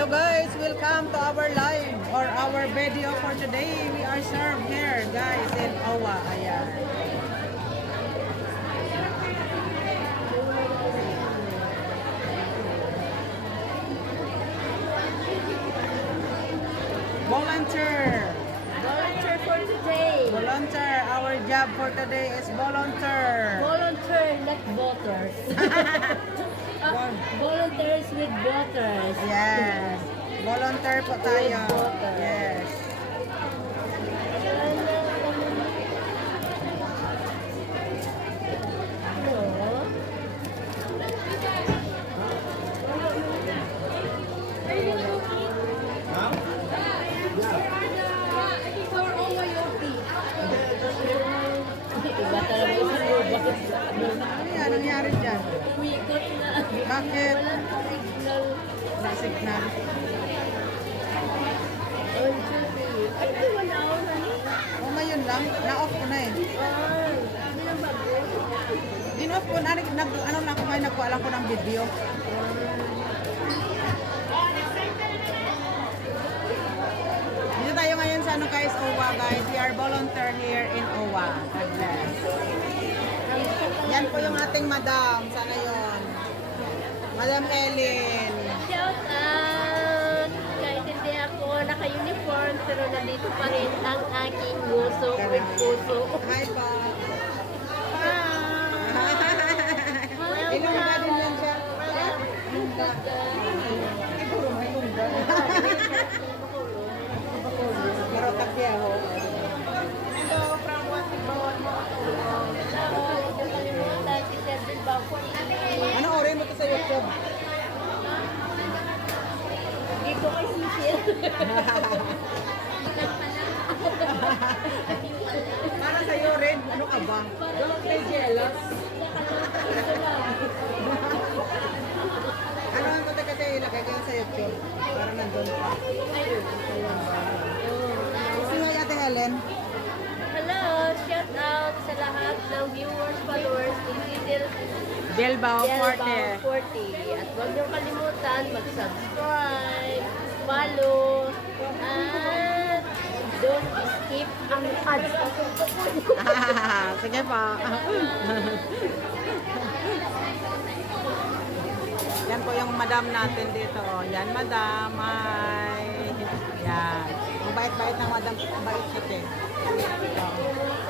Hello guys, welcome to our live or our video for today. We are served here guys in Owa. Ayan. Volunteer. Volunteer for today. Volunteer. Our job for today is volunteer. Volunteer, not voters. Volunteers with voters. Yes. Volunteer po tayo. With water. Yes. Ano? Iba talaga yung bakit Ano yan? Nangyari dyan? umikot na. Bakit? Walang signal. Na signal. On Tuesday. Ay, di 1 hour na ni. O ngayon lang, na-off ko na eh. Ay, hindi lang bago. Din-off ko na, ano lang ko ngayon, nagkuha lang ko ng video. Dito tayo ngayon sa ano guys, Owa guys. We are volunteer here in Owa. God bless. Yan po yung ating madam. Sana yon. Madam Ellen. Shout out! Kahit hindi ako naka-uniform, pero nandito pa rin ang aking nguso with puso. Hi po. Welcome! Ilongga din yan siya. Ilongga. Siguro may ilongga. Pero takyaho. Hello, from Watibon, Hello, huwag niyo kalimutan si Sir Bilbao po. Ano orin mo to sa YouTube? Hindi ko kay Sisil. Para sa'yo rin. Ano ka ba? Don't be jealous. Ano ang konti kasi ilagay ko yun sa YouTube? Para nandun pa. Gusto nga Ate Helen? Hello, shout out sa lahat ng viewers, followers ni Sisil Bilbao Forte. At huwag niyo kalimutan mag-subscribe, follow, at don't skip ang ads. Sige pa. Yan po yung madam natin dito. Oh. Yan madam. Hi. Yan. Ang bait-bait ng madam. Ang bait siya eh.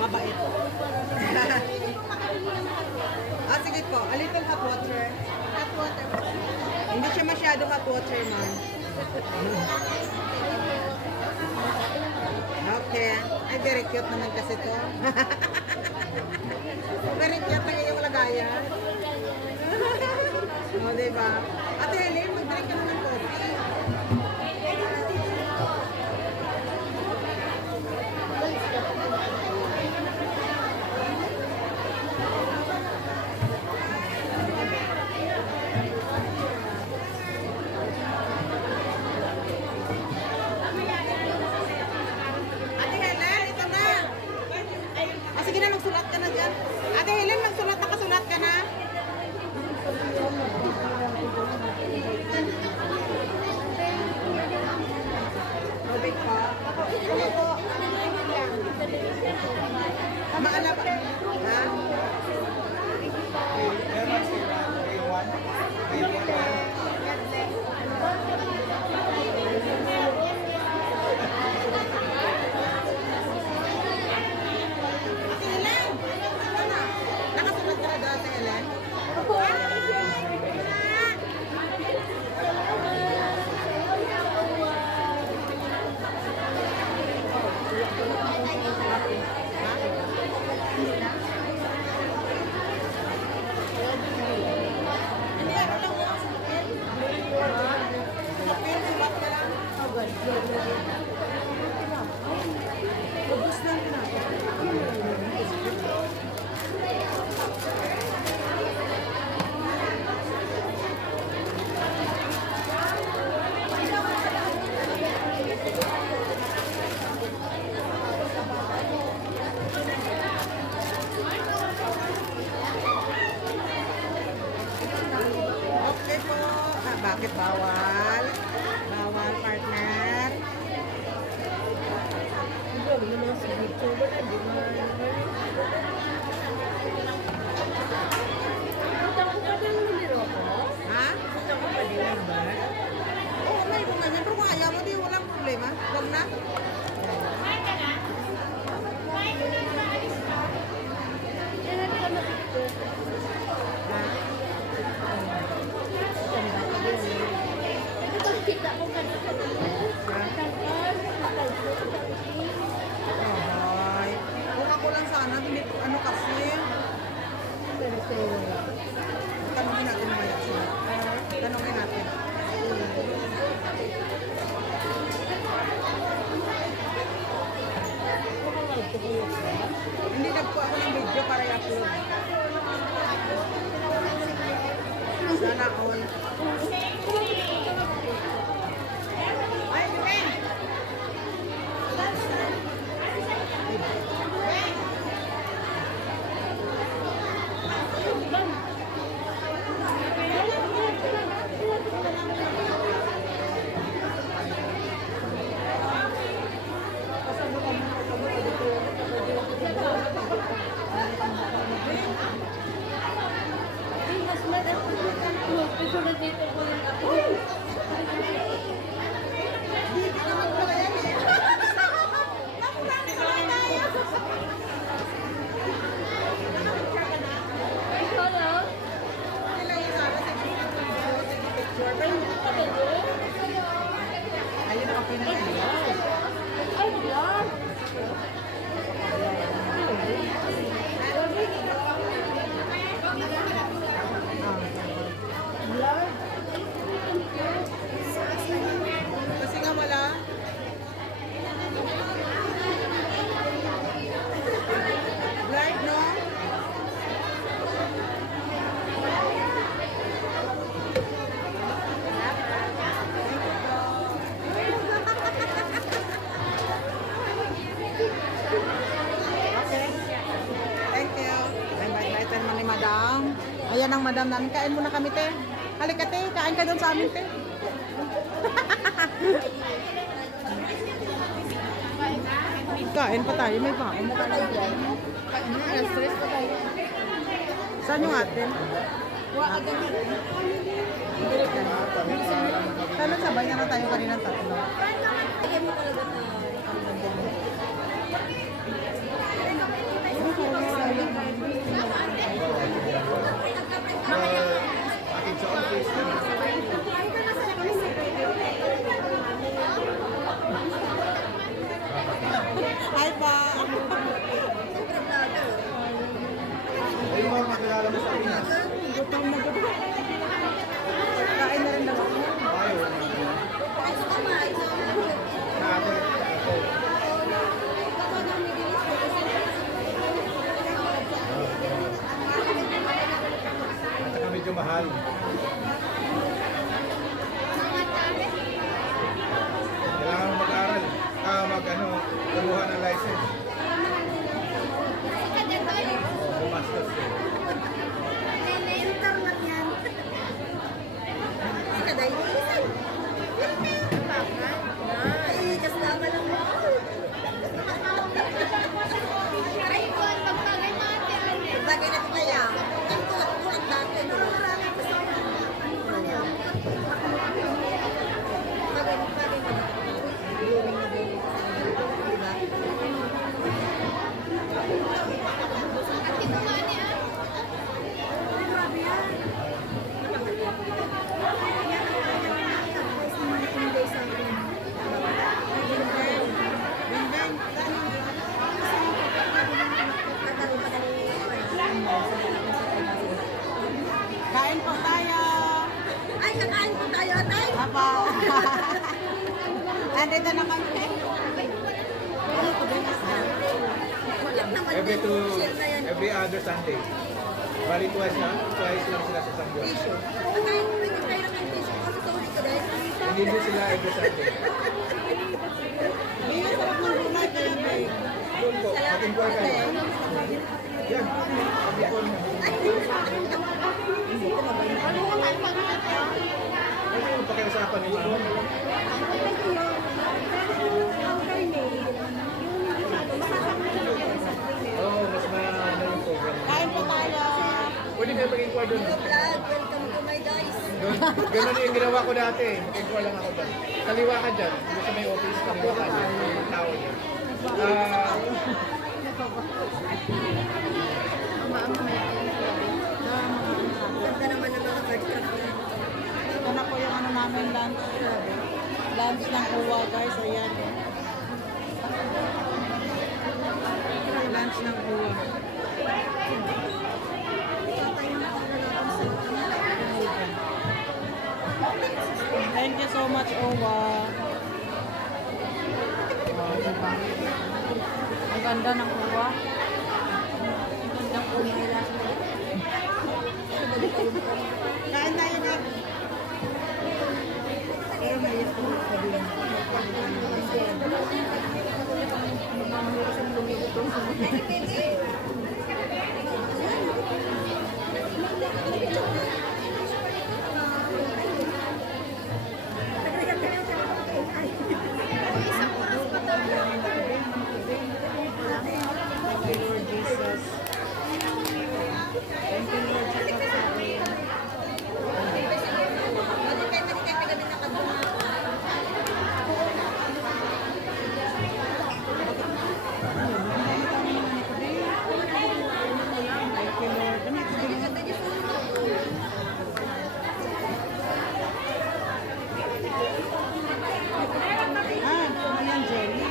Mabait. Sige po. A little hot water. Hot water. Hindi siya masyado hot water, man. Okay. Ay, very cute naman kasi to. Very cute na yung lagayan. O, diba? Ate Helen, mag-drink ka na ng coffee. Ate Helen, ito na. Sige na, magsulat ka na dyan. Ate Helen, nakasulat ka na. lang na. Yan ka na ito. Ito kita ko kanina. Ay, kung ako lang sana, hindi, ano kasi, tanongin natin mamaya siya. Tanongin natin. Hindi nagpo ako ng video para i-upload. Sana all. Ay, Ben! Mas madami ito na dito ko lang ako. Hindi naman pala yan eh. Nakurami naman tayo. Ikaw lang? Ilang yung sana sa picture. Pero ayun ang pinag-iwan. Ay, vlog! Vlog? Kasi nga wala. Blind, no? Okay. Thank you. Ay, bait-bait naman ni Madam. Ayan ang Madam namin. Kain muna kami, te. Halika, te. Kain ka doon sa amin, te. Kain pa tayo. May pa. Ano pa tayo dyan? Stress pa tayo. Saan yung ate? Sana sabay na tayo kanina tatlo. Lagyan mo talaga na. Hi pa! Ayun mga makilala mo sa Pinas. Kain na rin daw ako. Ayaw. Ate. At saka medyo mahal. Kailangan mo mag-aral. Kumuha ng license. Masters. Bagay na kaya. Ang tulak-tulak dati. Marami gusto ko yan. Bagay na. Kain po tayo. Ay, kakain po tayo, Tay! Apa. Andito na kami. Every other Sunday. Bali twice lang sila sa isang buwan. Hindi din sila every Sunday. May sarap ng gulay kaya babe. Doon po, mag-inquire kayo. Yan, mag-inquire na. Ano yung pakiusapan niyo doon? Oo, mas ano yung program. Kain po tayo. Pwede kayo mag-inquire doon. Vlog, welcome to my guys. Doon Ganun yung ginawa ko dati. Mag-inquire lang ako dyan. Kaliwa ka dyan. Doon sa may office, kaliwa ka dyan. Yung tao dyan. Ganda naman ng mga card card na. Ito na po yung ano namin lunch. Lunch ng uwa guys. Ayan. Lunch ng uwa. Thank you so much, Owa. Oh, diba? Ang ganda ng uwa. Ang ganda po nila. Kain tayo na. Pero may yes po sa din. Thank you, Lord Jesus. Thank you, Lord Jesus. Thank you, Lord. Ayan, jelly.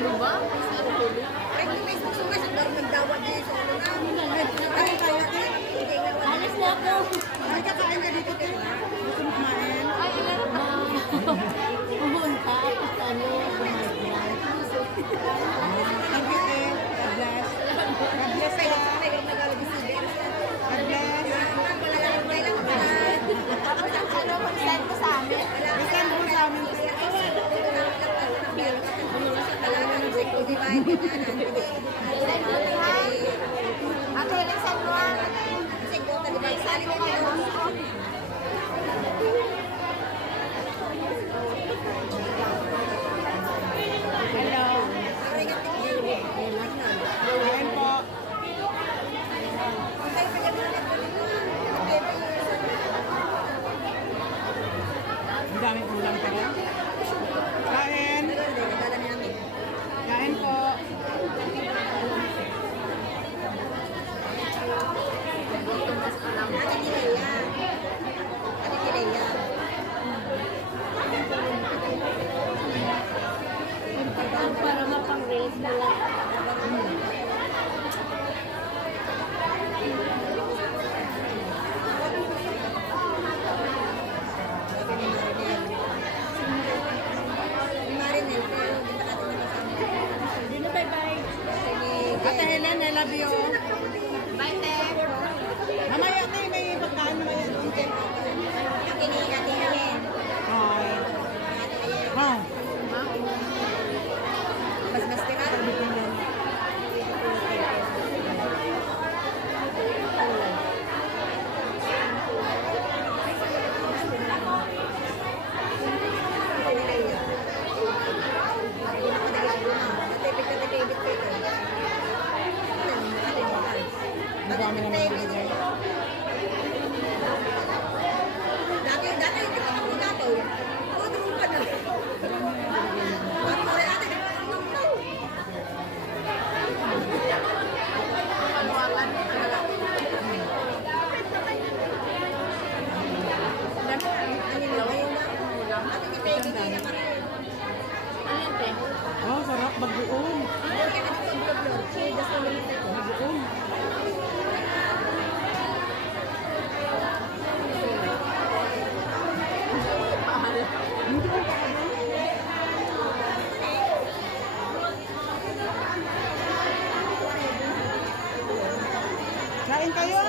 Ano ba? Ano po? Alis na ako. Ay, kakain ka dito, te. Gusto mo kumain? Ay, ilan ba? Pumunta ako sa ano. Thank you, te. God bless. God bless ka. God bless. Ano, mag-send mo sa amin? Isend mo sa amin. Send mo na, ha? Ate, send mo, ha? Send mo kayo. Hello. Kain po. Ang dami ulam pa rin. Kain. Kain po. Para mapang-raise mo lang. Ate Helen, I love you. Bye, te. Mamaya, te, may pagkain mo yan. Okay. Hi. Hi. Ang dami naman bibigay. Alin, te? Oh, sarap. Bagoong. Bagoong. Hindi ko pa kain kayo?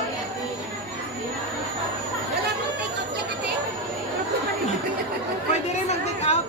Pwede rin mag-take out.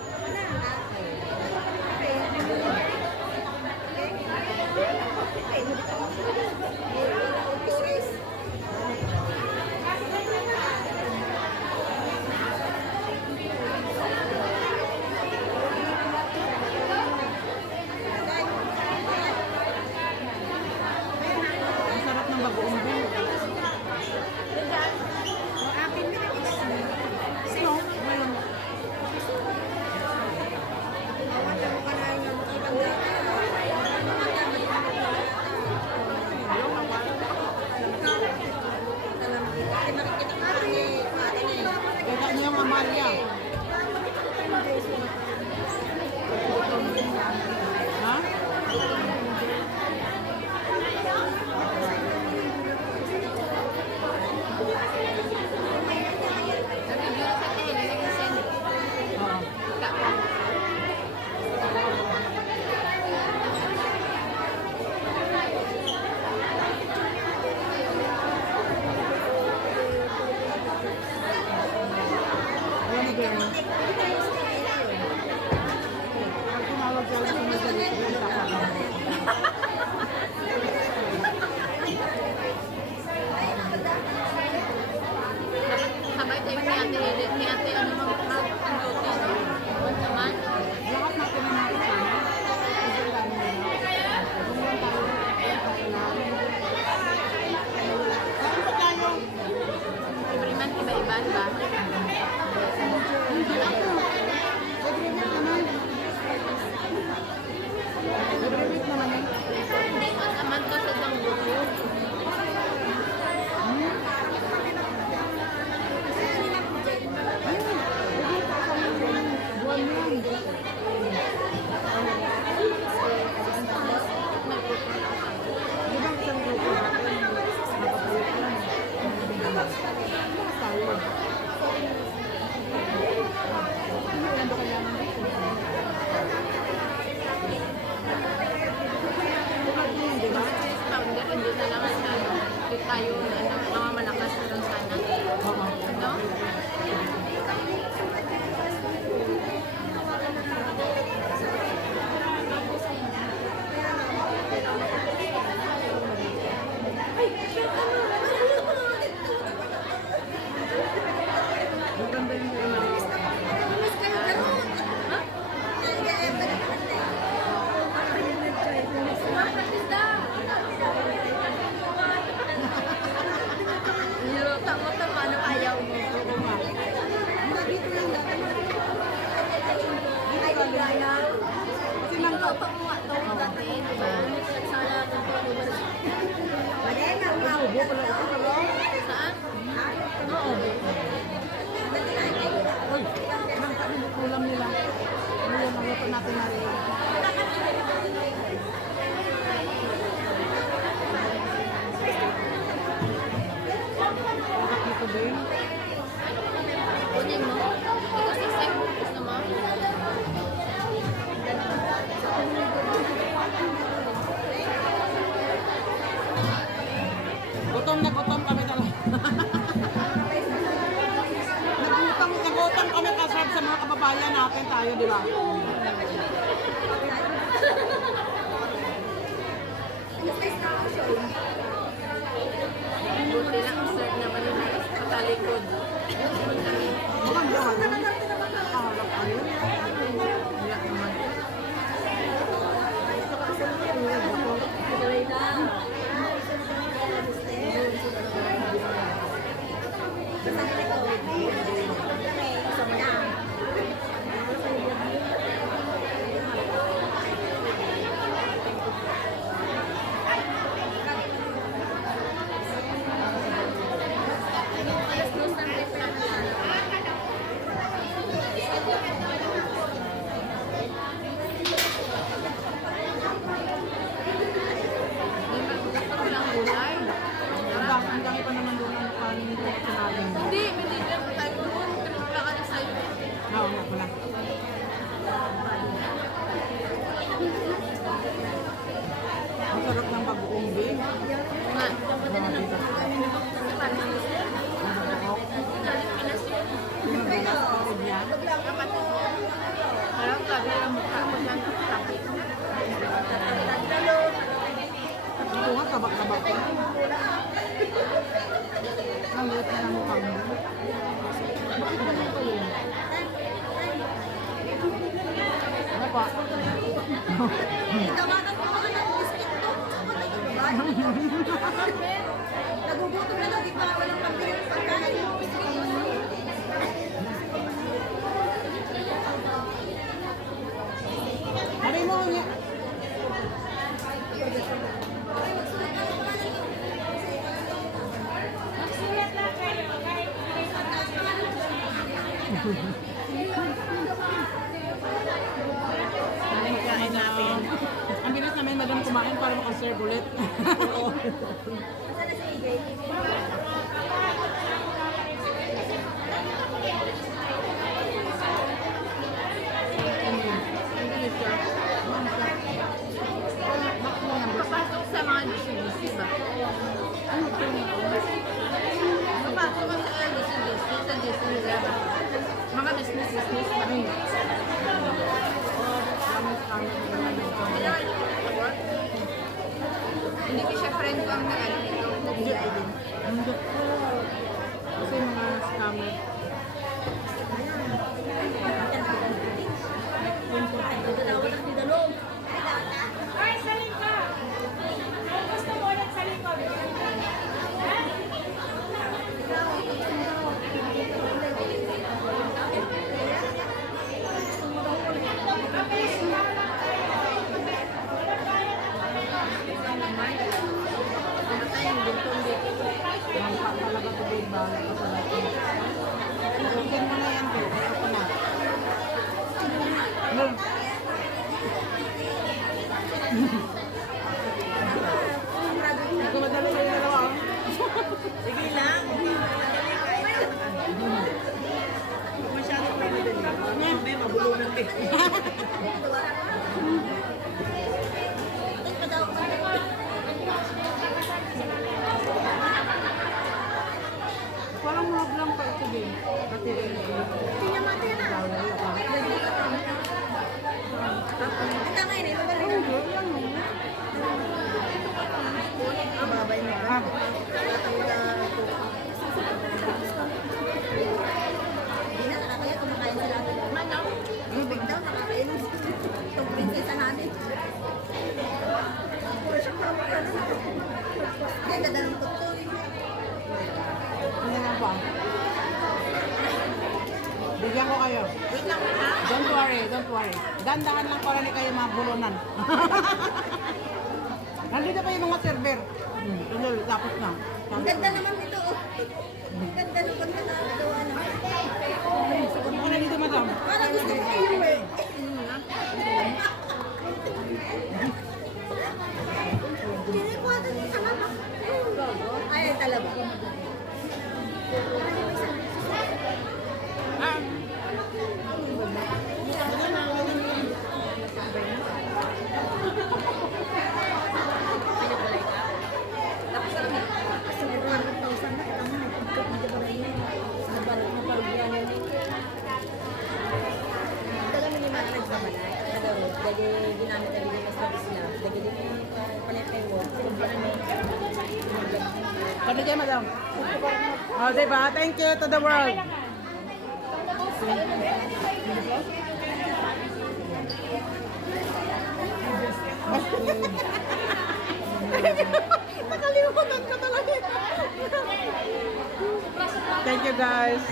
Tubo pala ito pala. Saan? Oo. Uy, nang ulam nila. Ano yung maluto natin na rin? Bakit dito din? Kunin mo. Ito sisig. Gusto mo? Gutom na gutom kami talaga. Nagutom kami kasarap sa mga kababayan natin tayo, di ba? Buti lang. Serve naman yung patalikod. Maganda ka na. Nakaharap ka yun. Wala naman. Tuloy na. Alas 2 ng reflect. Gusto ko lang gulay. Ang dami pa naman doon ang kanin ko sinabi mo. Hindi, binigyan ko tayo doon. Wala ka na sa'yo. Oo, nga pala. Ang sarap ng bagoong din. Nga. Parang sabi ang mukha mo dyan sa sabi. Ito nga, tabak-tabak ko. Ang liit na ng mukha mo. Bakit ganun ko yun? Ano pa? Nagugutom na daw, di ba? Walang pambili ng pagkain. Sabi mo niya. Kain natin. Ang bilis namin madam kumain para makaserve ulit. Papasok sa mga disi-disi ba? Ano ito nito? Papasok ka sa disi-disi, sa disi nila ba? Mga business-business ba? Hindi ko siya friend ko ang nag-ano nito. Nag-GI din. Kasi mga scammer. Ay, saling ka! Gusto mo ulit saling ka? Mangka talaga ito din ba? Usin mo na yan ko. Ito na. Lung. Ito madali kayo dalawa. Sige lang. Masyado pa madali. May mabulunan din. Parang mga blank pa ito din. Pati rin. Pinamati na. Ito ngayon, ito ba rin? Babay mo ka. Hindi na nakakaya kumakain sila. Ano? Big daw, nakakain. Itong prinsesa namin. Puro siya parang ano. Ganda na ng tutol. Ano nga ba? Bigyan ko kayo. Wait lang ha? Don't worry, don't worry. Dandahan lang para ni kayo mga bulunan. Nandito pa yung mga server. Tuloy, tapos na. Ang ganda naman dito. Oh. Ang ganda ng pagkakagawa na. Ano na dito, madam? Parang gusto ko iuwi. Pinikuha din sa mama. Ay, talaga. Ah, Lagi ginamit na din sa Islam. Lagi din yung palipay work. Sabi kayo, madam. Oh, diba? Thank you to the world. Nakalimutan ko talaga. Thank you, guys.